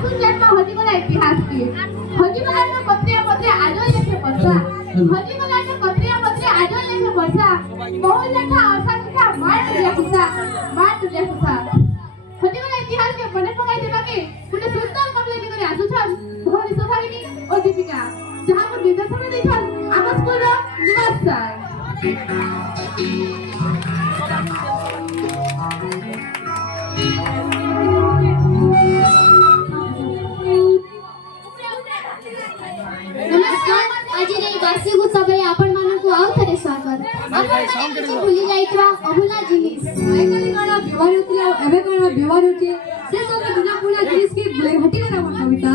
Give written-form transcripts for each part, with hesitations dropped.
आसुन जन्म हजिगला इतिहास की हजिगला पत्रिया पत्रे आजो लेखे बसा हजिगला पत्रिया पत्रे आजो लेखे बसा बहु लेखा आशा लिखा मार तुझे खुशा हजिगला इतिहास के बने पकाई देबा के पुणे सुंदर कमले करे आसुछन भोरी सोधारिनी और दीपिका जहां को निर्देशन में देखन आम स्कूल निवास सर आज बासी उत्सव आपण मानकु आउ थरे स्वागत आपण भूली जाइत्रा अभुला जिनिस आइकाली काना व्यवहार होतिला एबे काना व्यवहार होती से सब गुना पुना जिनिस की घटी करा मन कविता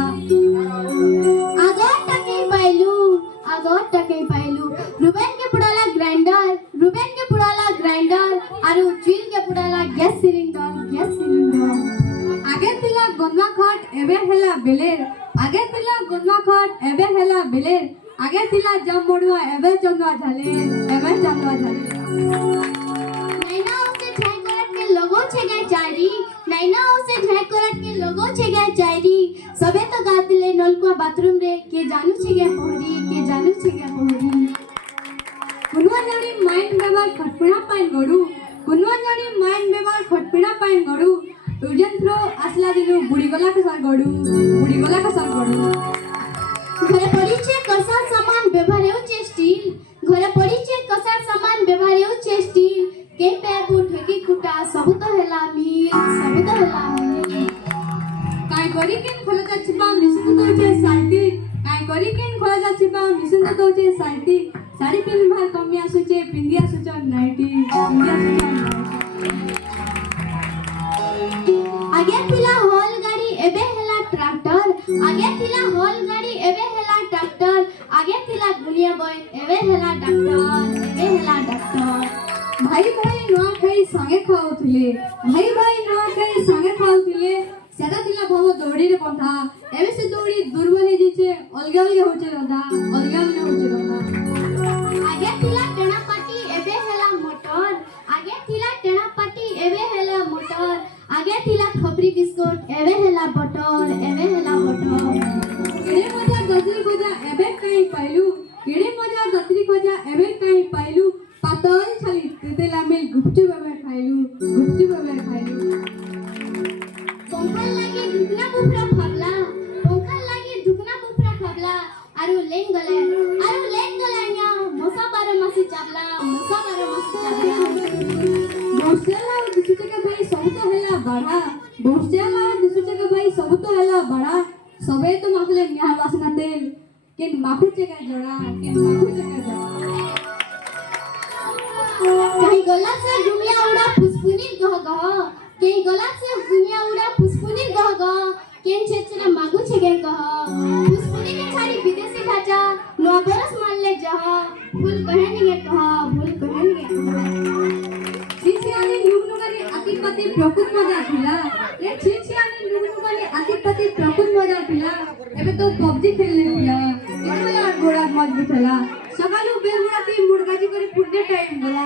आगोट टके पाइलू रुबेन के पुडाला ग्राइंडर आरु चील के पुडाला गैस सिलिंडर आगे तिला गन्ना खट एबे हेला बेलेर आगे तिला जम मोडवा एबे चंदवा झाले नैना उसे झाय करत के लोगो छेगा चारी सबे तो गातिले नलकुआ बाथरूम रे के जानू छेगा पहरी कुनवा जानी माइंड बेबार खटपिणा पाइन गडू यूजन थ्रो आसला दिनु बुडी गला कसार गडू घरे पडीचे कसा सामान व्यवहार हेउचे स्टील के पैबु ठेकी कुटा सब तो हेला मिल काय करी केन खोला जाचिबा मिसिन तो होचे साइटी साड़ी पिन भार कमी आसुचे पिंदी आसुचे नाइटी आगे थिला हॉल गाड़ी एबे हेला ट्रैक्टर आगे थिला दुनिया बॉय एबे हेला डॉक्टर भाई नुआ खाई संगे खाउथिले सेदा थिला भाव दौड़ी रे पंथा एबे से दौड़ी दुर्बल हे जिचे अलगा होचे रदा आगे थिला टेना पाटी एबे हेला मोटर आगे थिला खपरी बिस्कुट एबे हेला बटर केड़े मजा दतरी खोजा एबे काई पाइलू पातल छाली तेला मिल गुपचुप एबे खाइलू पंखा लागे दुखना बुफरा फबला आरु लेन गले न्या मसा बारे मासी चाबला बोस्टेला दिसुचे के भाई सब तो हेला बड़ा सबे तो माखले न्या वासना तेल केन माखुचे का जड़ा कहीं गला से दुनिया उड़ा फुसफुनी गह केन छेचना मागु छेगे गह फुसफुनी के छाड़ी विदेशी ढांचा नो बरस मान ले जह फूल कहेंगे छिछियानी नुगनुगानी आतिपति प्रकुत मजा थिला एबे तो पबजी खेलने थिला एबे गोड़ा मजबूत होला सकालु बेलुराती मुर्गाजी करे फुंडे टाइम गला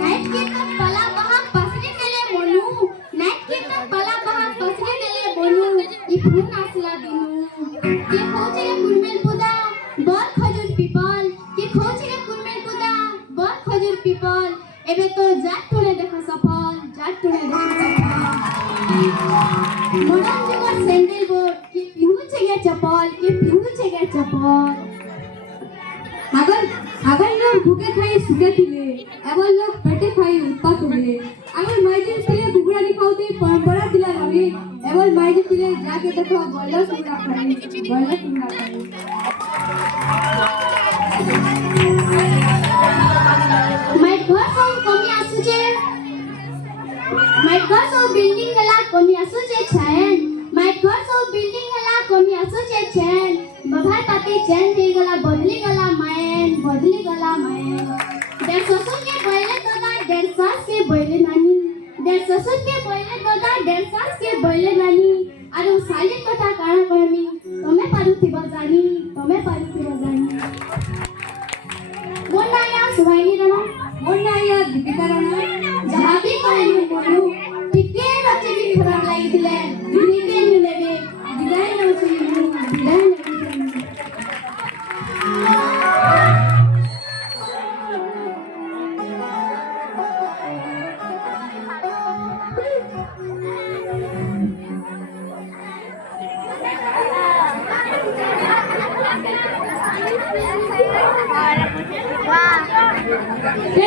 नाइट के तक पला बहा पसने केले बोलू ई फूल आसला दिनु के खोजे कुरमेल पुदा बर खजूर पीपल एबे तो जाट टुने देखो सफल मॉडर्न जुगर सैंडल बोर्ड के पिन्हु छेगे चप्पल अगर लोग भूखे खाई सुखे थिले एवं लोग पेटे खाई उत्पात हुए अगर माइजी थिले कुकुरानी खाउते परंपरा थिला रवि एवं माइजी थिले जाके देखो बॉयलर कुकुरा खाई माइट घर सौ बिल्डिंग गला कोनी आसुचे छेन बभार पाते चैन दे गला बदली गला मायन 150 के बोले तो 150 के बोले नानी 150 के बोले तो 150 के बोले नानी अरे साली कथा काना कहमी तमे पारुथिबा जानी मोनाया सुवाइनी रमा मोनाया दीपिका राणा जहां भी कहलु बोलू टिके रचे भी खराब लाई କହିଥିଲେ ଦିନିକେ ନେବେ ବିଦାୟ ନେଉଛି ମୁଁ ବିଦାୟ ନେଉଛି। ସେ